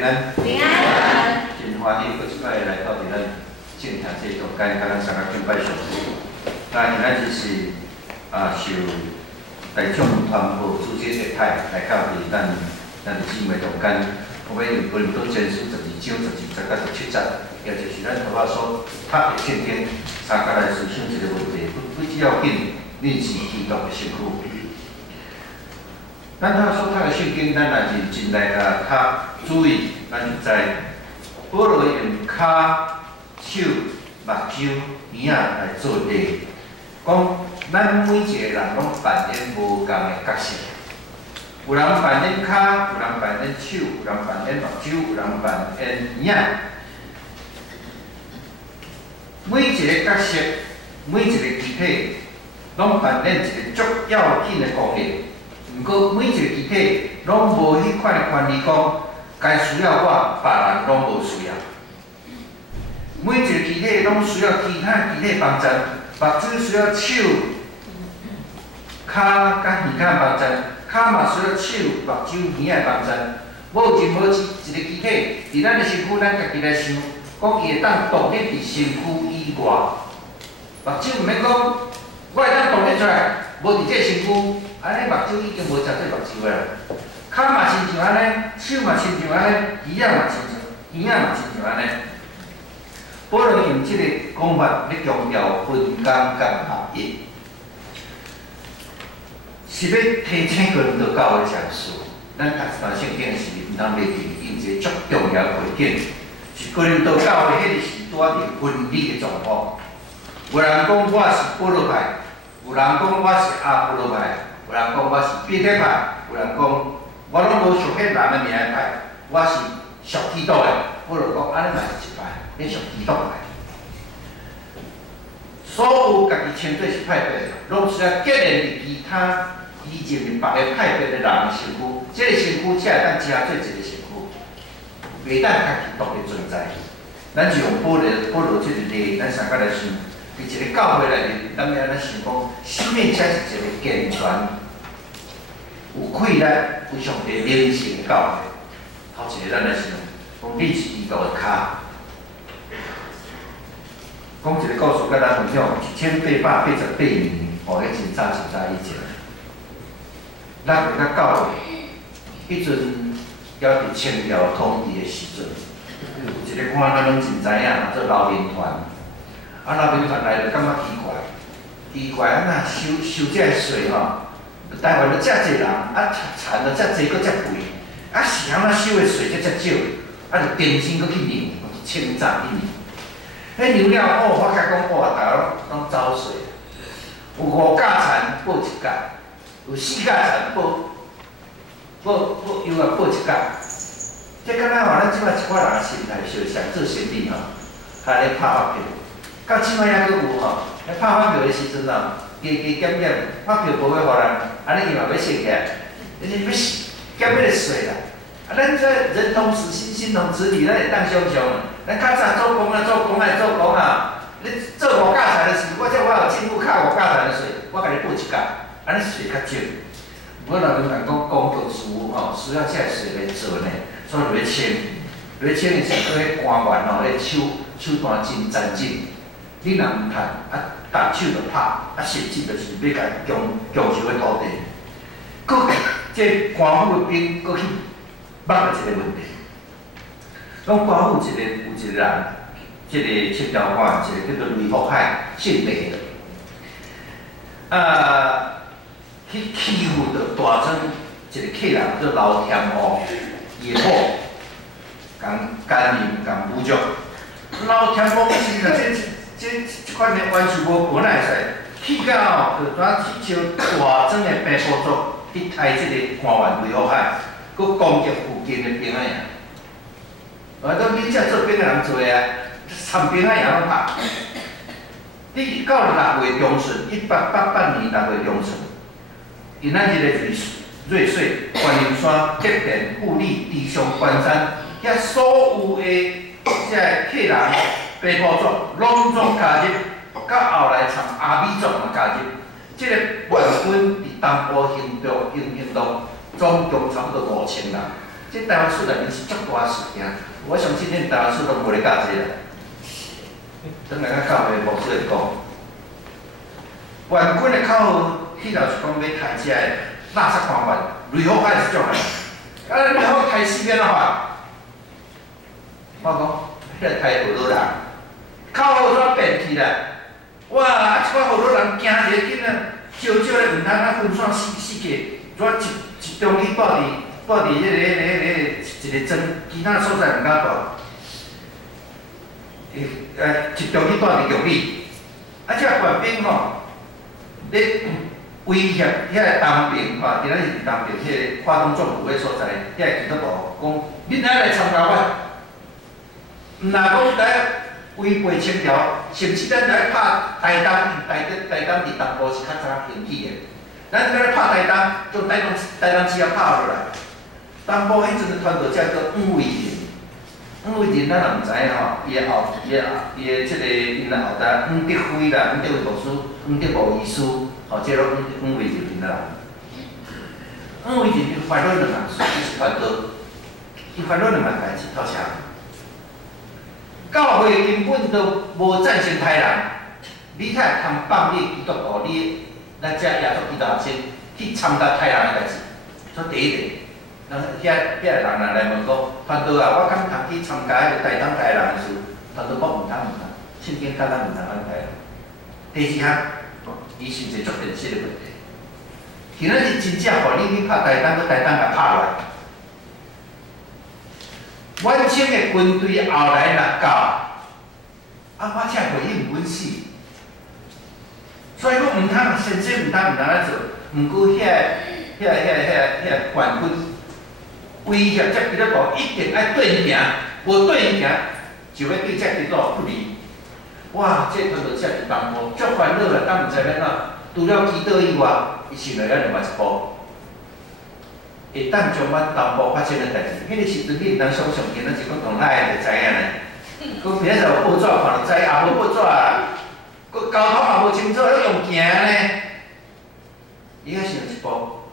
平安。平安。真欢喜，搁一摆来到伫咱正听这中间，甲咱三个敬拜上帝。那今仔日是受大众团伙主席的派来到伫咱姊妹中间，我要用《哥前书》12章12节到17节，也就是咱头仔所读的圣经，三个来思想一个问题：不只要紧，你是基督的身躯。 咱头所读的圣经，咱若认真来读注意，咱就知保罗用骹、手、目睭、耳仔来做例，讲咱每一个人拢扮演无共的角色。有人扮演骹，有人扮演手，有人扮演目睭，有人扮演耳仔。每一个角色，每一个肢体，拢扮演一个足要紧的功能。 毋过每一个肢体拢无迄款的权利，讲该需要我，别人拢无需要。每一个肢体拢需要其他肢体帮助，目睭需要手、骹甲耳仔帮助，骹嘛需要手、目睭、耳仔帮助。无任何一个肢体伫咱的身躯，咱家己来想，讲伊会当独立伫身躯以外。目睭毋免讲，我会当独立出来，无伫这身躯。 安尼目睭已经无绝对目睭啦，骹嘛亲像安尼，手嘛亲像安尼，耳仔嘛亲像，耳仔嘛亲像安尼。保罗用即个讲法咧强调分工甲合一，是要提醒个人道教的讲述。咱读一段圣经时，毋通袂记用一个足重要的背景，是个人道教的迄个时代伫分离的状况。有人讲我是保罗派，有人讲我是阿波罗派。 有人讲我是彼得派，有人讲我拢无属迄人的名派，我是属基督的。保罗讲安尼嘛是一派，你属基督派。所有家己称做是派别，拢需要结连伫其他以前别个派别的人的身躯，这个身躯才会当加做一个身躯，袂当家己独立存在。咱就用保罗这个例，咱三个来想。 伫一个教会内面，咱要安尼想讲，生命才是一个健全、有气力、有上帝灵性的教会。头一个咱来想，讲你是基督的骹。讲一个故事，甲咱分享1888年，迄真早以前，咱个教会，迄阵还伫清朝统治的时阵，有一个看咱拢真知影，做老民团。 老兵团来就感觉奇怪啊！那收这个税吼，台湾都遮济人，田都遮济，搁遮贵，是安怎收的税遮少？就定金搁去领，1000早去领。领了我甲讲，大家拢走税，有5架田报1架，有4架田报又报1架。这敢若咱即摆一寡人的心态，想做生意吼，还咧拍发票。 到即摆还阁有吼，咧拍发票的时阵哦，加减减，发票无要互人，安尼伊嘛要省起来，你要减迄个税啦。咱这人同此心，心同此理，咱会当想象。咱较早做工啊，你做5架田的时，我有政府卡5架田的税，我甲你报1架，安尼税较少。我老人讲工作事务吼，需要这税来做呢，所以就要签的时候，迄官员吼，迄手段真残忍。 你若毋趁，动手就拍，甚至就是要甲强收的土地。搁这官府的兵搁去捌了一个问题，讲官府有一个人，这个清朝官，一个叫做雷福海，姓雷的，去欺负着大庄一个客人叫老天王，伊的某，奸淫侮辱，老天王是啊这款的冤事无本来会使，去到就跩去招大庄的白布族去杀这个官员雷福海，佮攻击附近的兵仔营。都恁遮做兵的人多啊，参兵仔营拢拍。你到6月中旬，1888年6月中旬，因咱一个瑞穗、观音山、吉田、富里、地上、关山，遐所有的这客人。 白布族拢总加入，到后来参阿美族嘛加入。这个援军伫东部行动，总共差不多5000人。这台湾出来是足大事件，我相信恁台湾出拢无咧教这啦。等下到教会牧师会讲，援军的口号，迄头是讲要抬遮的垃圾官员，雷好海是种的，啊，雷好抬死免怎法？我讲，迄个抬好多人，口号怎变去啦？哇！啊，一寡好多人惊一个囡仔，少少咧毋通啊分散四界，怎集中去住伫迄个一个针，其他所在毋敢住。集中去住伫玉里，啊，这官兵吼，咧威胁遐个东平吼，今仔日东平迄个华东政府个所在，遐个基督徒讲，恁爱来参加我，毋若讲来违背清条，甚至咱来拍台东伫东部是较早兴起的，咱来拍台东，将台东市啊拍落来，东部迄阵个团队叫做黄伟仁。黄伟仁咱也毋知影吼，伊个即个因后代黄德辉啦，黄德辉牧师、黄德武医师，吼，即拢黄伟仁因啦。黄伟仁伊发了2万事，伊是团队，伊发了2万代志透车。教会根本都无赞成台人，你太通放你基督徒，咱遮耶稣基督学生去参加台人的代志，这第一点。遐个人来问讲，团队啊，我敢通去参加迄个台东台人的事？团队讲毋通，圣经教咱毋通安排。第二项，伊是一个足现实的问题。今仔日真正互你去拍台东，去台东甲拍落来。阮清的军队后来若到，啊，我才回应阮死。所以讲毋通，先生毋通安做，毋过遐个官军。威胁这基督徒一定爱对伊行，无对伊行就要对这基督徒不利。哇！这团队遮是东部，足烦恼啦，敢毋知要怎？除了祈祷以外，伊想来了另外一步，会当将阮东部发生的代志。迄个时阵你毋通想象，今仔日讲同来就知影咧。佮明仔载有报纸看就知，也无报纸啊，佮交通也无清楚，要用行咧。伊遐想一步，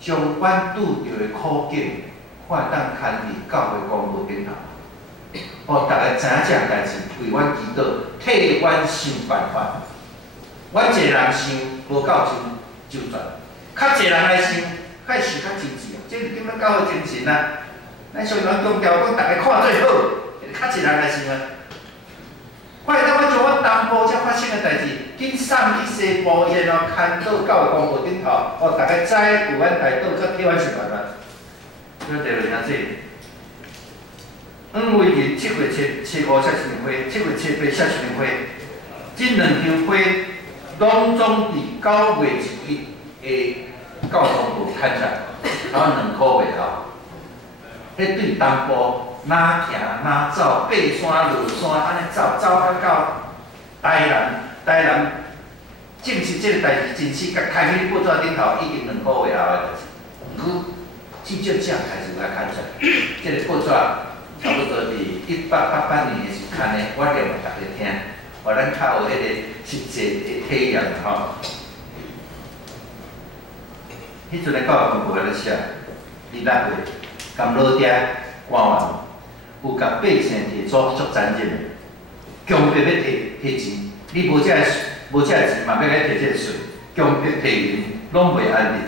将阮拄着的苦境。我当牵伫教会公布顶头，互大家知影这代志，为阮祈祷，替阮想办法。阮一个人想无够周全，较侪人来想，较是较真实哦。这是点样教会精神啊？咱上人强调讲，大家看最好，较侪人来想啊。我会当要将阮东部才发生的代志，紧送去西部，然后牵到教会公布顶头，互大家知为阮台岛，佮替阮想办法。这第二件事，黄伟仁7月初5写生日会，7月初8写生日会，这2场会拢总伫9月1日的教宗部刊出，还有2个月后，迄对东部哪行哪走，爬山落山安尼走到台南，证实这个代志真实，甲开去报纸顶头已经2个月后的代志。至少这样开始来看出来，这个报纸差不多伫1888年的时刊呢，我念互大家听，互咱较有迄个实际的体验吼。迄阵的教育公布咧写，26月，甘老爹官员有甲百姓提出足残忍的，强迫要提钱，你无这个钱嘛要来提这个税，强迫提银，拢袂安尼，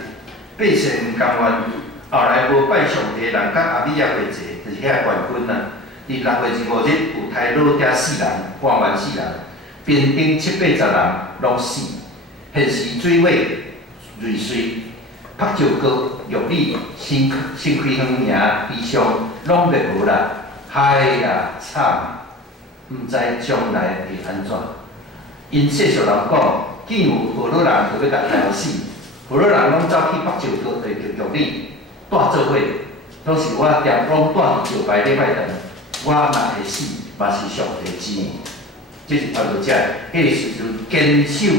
百姓毋甘愿。后来无拜上帝人，甲阿米亚会节，就是遐官军啊。伫6月25日有杀老爹4人，官员4人，兵丁780人拢死。现时水尾瑞穗、拍石膏、玉里、新开乡名悲伤，拢灭无啦。嗨呀，惨！毋知将来会安怎？因世俗人讲，竟有好多人就要甲害死，好多人拢走去拍石膏，对着玉里。带做伙，拢是我店拢带伫招牌礼拜堂，我若会死，嘛是上帝旨意。这是传道者，迄个时阵坚守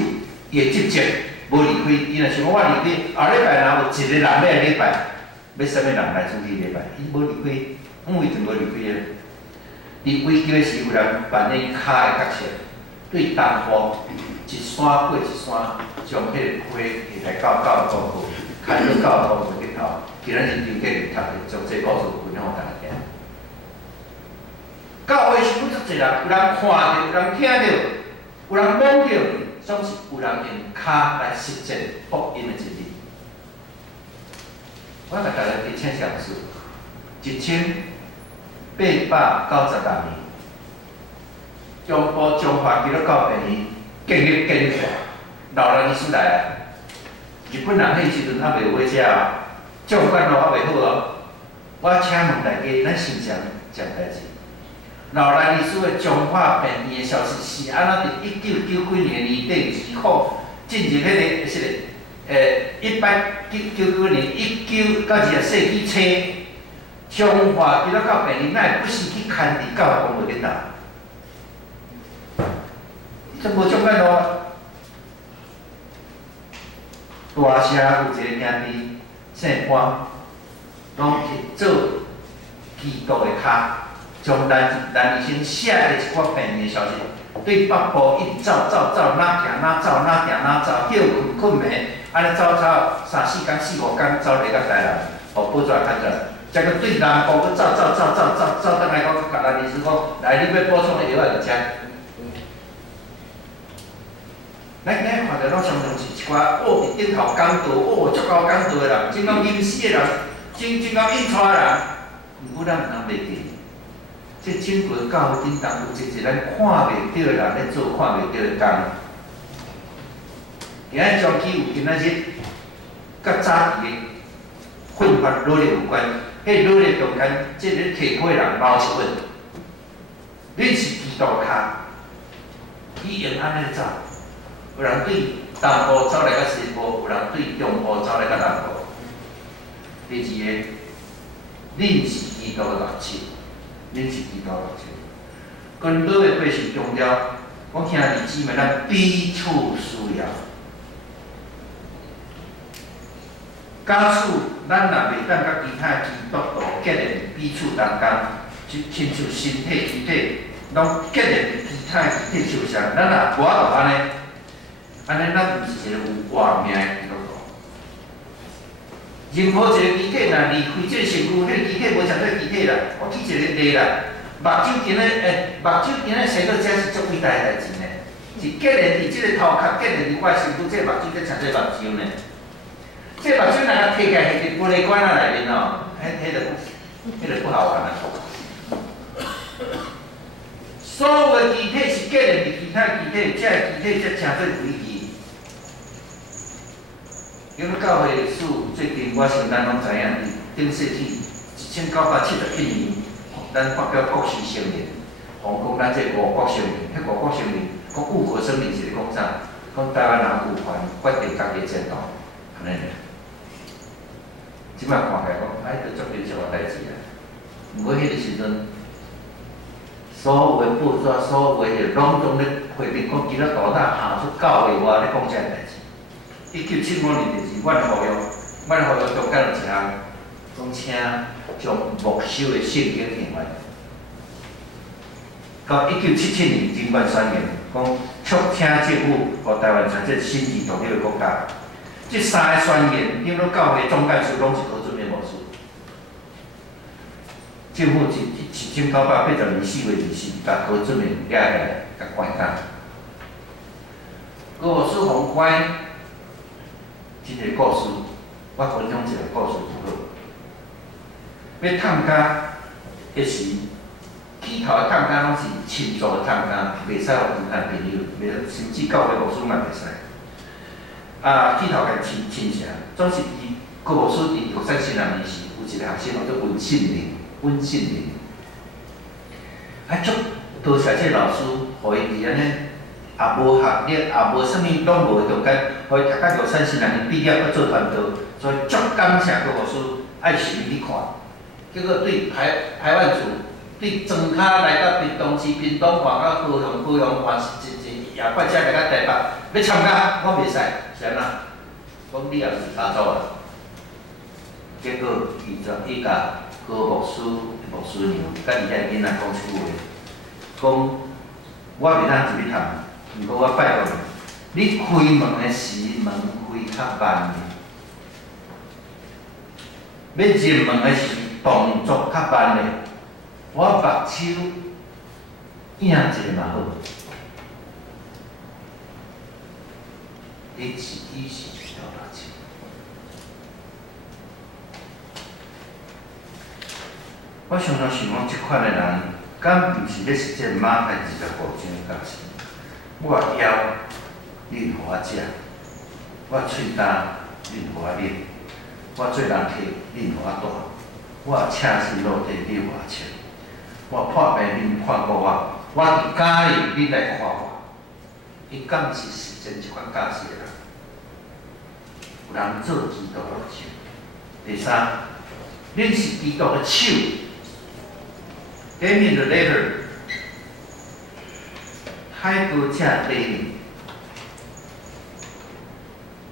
伊的职责，无离开。伊若想讲我离开，后礼拜若有一个人要来礼拜，要啥物人来主持礼拜？伊无离开，因为就无离开啊。伫危急的时，有人扮演脚的角色，对东方一山过一山，将迄个花下来到教公布，牵到教公布顶头。今仔日张建仁读的，从这告诉我。让大家行。教会是不足侪人，有人看到，有人听到，有人摸到，总是有人用骹来实践福音的真理。我甲大家提醒上次，1896年，中部中华基督教病院建立老人医师来啊。日本人迄时阵还袂有火车哦，纵贯路还袂好哦。我请问大家，咱先讲代志。老人医师的中华病院的消息是安怎？伫1999年年底2号进入迄个是1899年19到20世纪初，中华基督教病院哪会不是去牵伫教会公会领导？这无纵贯路啊！大社有一个兄弟姓潘，拢去做基督的骹。从咱医生写的一寡病院的消息，对北部一直走，哪行哪走，哪行哪走，叫困眠，安尼走3、4天、4、5天，走来到台南，互报纸看出来。再个对南部佫走，倒来讲，甲咱医师讲，来你要补充的药啊，就食。咱看到拢常常是一寡伫顶头讲道，足高讲道的人，真讲阴死的人，真讲印错的人，毋过咱毋通袂记。这整个教会顶头有一个咱看袂到的人咧做看袂到的工。今仔将起有今仔日，甲早期的奋发努力有关。迄努力中间，即个提过人捞一份，恁是基督骹，伊用安尼走。有人对东部走来到西部，有人对中部走来到南部。第二个，恁是基督的目睭。恁是基督目睭，跟老的过程强调，我兄弟姊妹咱彼此需要。假使咱若袂当甲其他基督徒结连彼此同工，就亲像身体肢体，拢结连其他肢体受伤，咱若无法度安尼，咱毋是一个有活命的基督徒。任何一个肢体若离开这个身躯，迄个肢体无像这个肢体啦，我举一个例啦，目睭今仔生到这是足伟大的代志呢，是结连伫这个头壳，结连伫我身躯，这个目睭才像这个目睭呢。这个目睭若甲摕起来，摕伫玻璃管仔内面哦，迄个不好玩啦。所有的肢体是结连伫其他肢体，这个肢体才称做规矩。因为教会史最近我先咱拢知影，顶世纪1971年，咱发表国事声明，讲咱这五国声明，迄五国声明，讲五国声明是咧讲啥？讲台湾人有权决定家己的前途，安尼咧。即摆看起来讲，着足正常个代志啊。毋过迄个时阵，所有的报纸、所有的拢总咧批评讲，基督徒哪行出教会外咧讲这代志。1975年就是阮的服务中间有一项，讲请将没收的圣经还原。到1977年人权宣言，讲促请政府和台湾产生新自独立的国家。这3个宣言，因为教会总干事拢是何准的无事。政府是1982年4月24日，甲何准的抓起来，甲关监。何事宏关？一个故事，我分享一个故事就好。要探家，迄时起头的探家拢是亲族的探家，袂使互其他朋友，甚至教会牧师嘛袂使。起头个亲戚，总是伊个牧师伫学生新人年时，有一个学生叫做温信玲，足多谢这老师，互伊伫安尼。也无学历，也无啥物，拢无中间，互伊读到学生新人毕业，要做传道，所以足感谢个牧师爱心去看。结果对台湾组，对庄脚来到屏东市，屏东换到高雄换也快车来到台北，要参加我袂使，是安那？讲你也是合作啊。结果伊甲个牧师娘，甲伊遐囡仔讲一句话，讲我袂当入去探。毋过我拜托你开门的时门开较慢的，要入门的时动作较慢的，我目睭影一个嘛好。你是以是条目睭。我常常想讲，即款的人，敢毋是要实践马太25章的价值？我腰，恁互我食；我喙干，恁互我啉；我做人客，恁互我住；我赤身裸体，恁互我穿；我破病，恁看顾我；我伫家里，恁来看我。伊敢是实践即款价值的人？有人做基督的手。第三，恁是基督的手。They mean the letter， 海哥正礼领，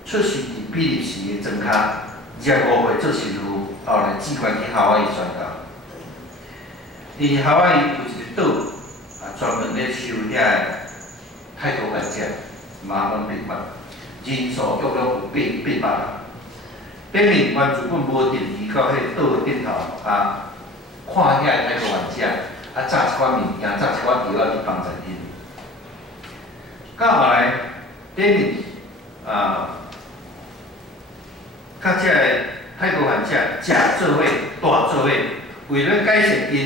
出世伫比利时的庄脚，25岁做神父，后来志愿去夏威夷宣教。伫夏威夷有一个岛，专门咧收遐泰国患者麻风病患，人数约有800人。表明原主本无定期到迄岛的顶头看遐泰国患者，炸一寡物件，炸一寡药去帮助因。到后来，表明甲遮个泰国患者食做伙、大做伙，为了改善因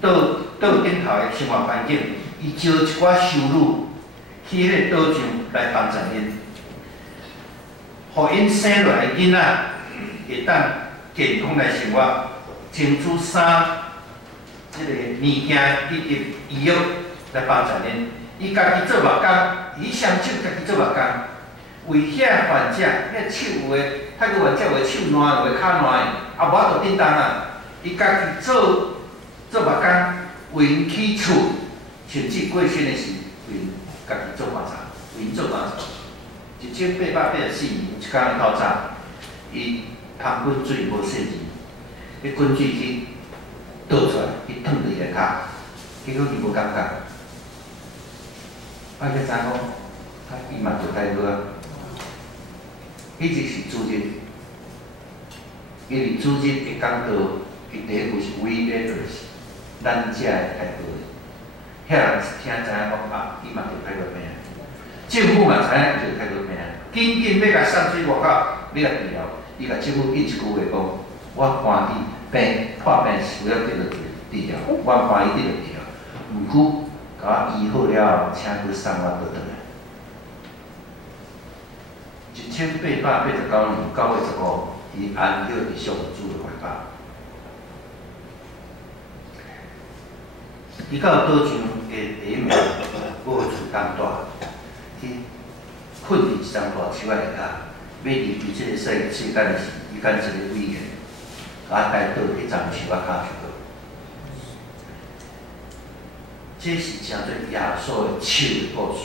伫岛顶头的生活环境，伊招一寡修女去迄个岛上来帮助因，互因生落来囡仔会当健康来生活。争取衫，即个物件以及医药来帮助恁。伊家己做目工，伊双手家己做目工，为遐患者，遐手有诶，泰国患者有诶手烂，有诶骹烂诶，无法度叮当啊！伊家己做目工，为因起厝，甚至过身诶时，为因家己做观察，为因做观察。1884年一天透早，伊芳滚水无细字。迄滚水去倒出来，伊烫伫伊个骹，结果伊无感觉。我才知讲，伊嘛做泰国啊。迄日是主日，因为主日会讲到，伊第一句是 We Leaders， 咱遮个泰国人。遐人听知影讲伊嘛着泰国病，政府嘛知影伊着泰国病，紧紧要甲送去外口，要甲治疗，伊甲政府应一句话讲。我欢喜病破病需要得到治疗，我欢喜得到治疗。毋久，甲我医好了后，请去送我倒转来。1889年9月15，伊安歇伫上主的怀抱。伊到岛上的第一暝，我厝刚大，去困伫一张大树仔下骹，要离开这个世间的时，伊敢一个威严。带倒迄丛树仔骹去倒，这是称做耶稣的手的故事。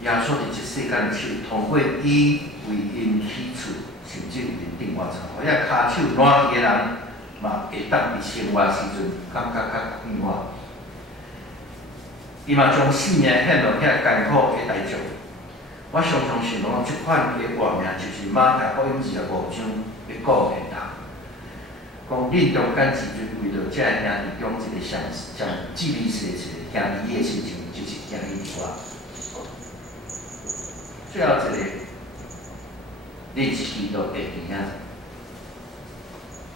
耶稣伫这世间的手，通过伊为因起厝，甚至为因定外场，互遐骹手烂去的人嘛会当伫生活时阵感觉较快活。伊嘛将性命献落遐艰苦的大众。我常常想讲，即款的画面就是马太福音25章。的鼓励人，讲恁中间时阵为着遮兄弟中一个上智力世一个兄弟，伊的亲像就是兄弟伫我。最后一个，你是基督的弟兄。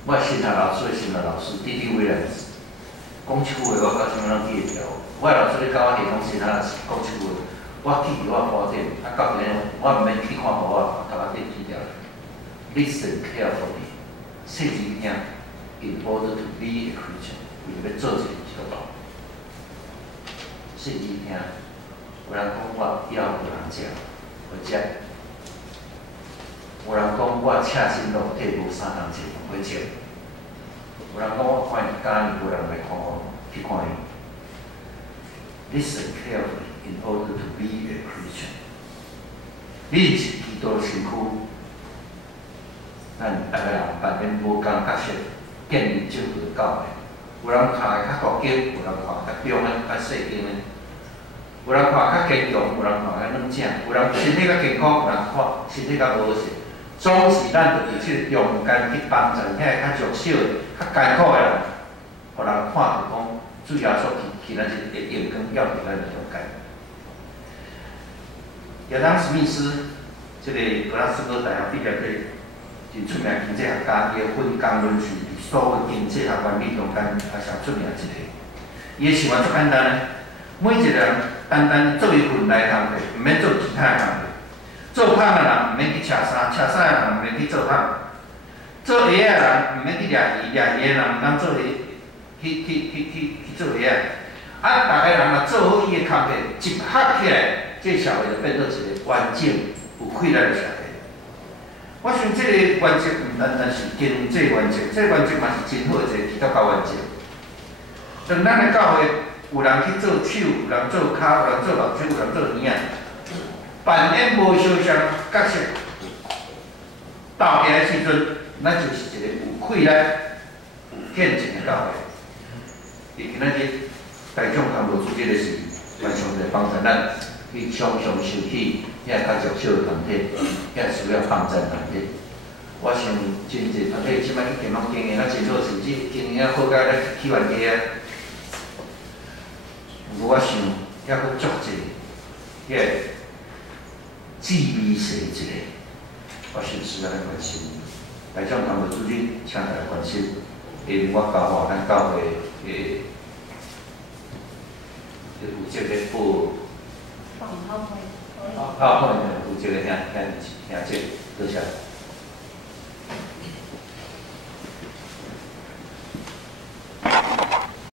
我新学老师的新学老师D.D. Williams讲一句话，我到现在拢记会牢。我老师咧教我系统新学讲一句话，我记伫我簿顶，到今我毋免去看簿啊，头壳顶记掉。Listen carefully， 细心听 ，in order to be a Christian， 为了要做一个基督徒。细心听，有人讲我要有人食，我食；有人讲我赤身裸体无衫通穿，我穿；有人讲我看伊家己无人来看我，去看伊。Listen carefully in order to be a Christian。你是基督的身躯。咱逐个人扮演无共角色，建立政府的教会。有人看的较高级，有人看较中的、较细间的；有人看较坚强，有人看较软正；有人身体较健康，有人看身体较无势；总是咱着伫即个中间去帮助遐较弱小、较艰苦的人，互人看到讲，主耶稣去咱即个阳光耀伫咱的中间。亚当史密斯，即个格拉斯哥大学毕业的真出名经济学家，伊的分工论是所有经济学原理中间也上出名一个。伊的想法足简单嘞，每一个人单单做一份来工课，毋免做其他的工课。做胖的人毋免去吃衫，吃衫的人毋免去做胖。做鞋的人毋免去掠鱼，掠鱼的人毋通做去做鞋。啊，逐个人若做好伊的工课，集合起来，这社会就变做一个完整有规律的社会。我想这个原则毋单单是经济原则，这个原则嘛是真好一个基督教原则。当咱的教会有人去做手，有人做骹，有人做目睭，有人做耳仔，扮演无相像角色，斗起来时阵，咱就是一个有规律、有见证的教会。伊今仔日大众谈无出这个事，完全在帮助咱去常常收起遐较弱小的团体，遐需要帮助的团体。我想真济团体即摆已经拢经营啊真好，甚至经营啊好甲咧起源家啊。我想还佫足济，遐智慧是一个，我想需要来关心。大众谈无主任，请大家关心，因为我教咱教会诶，负责咧报。PowerPoint 负责咧兄姐，多谢。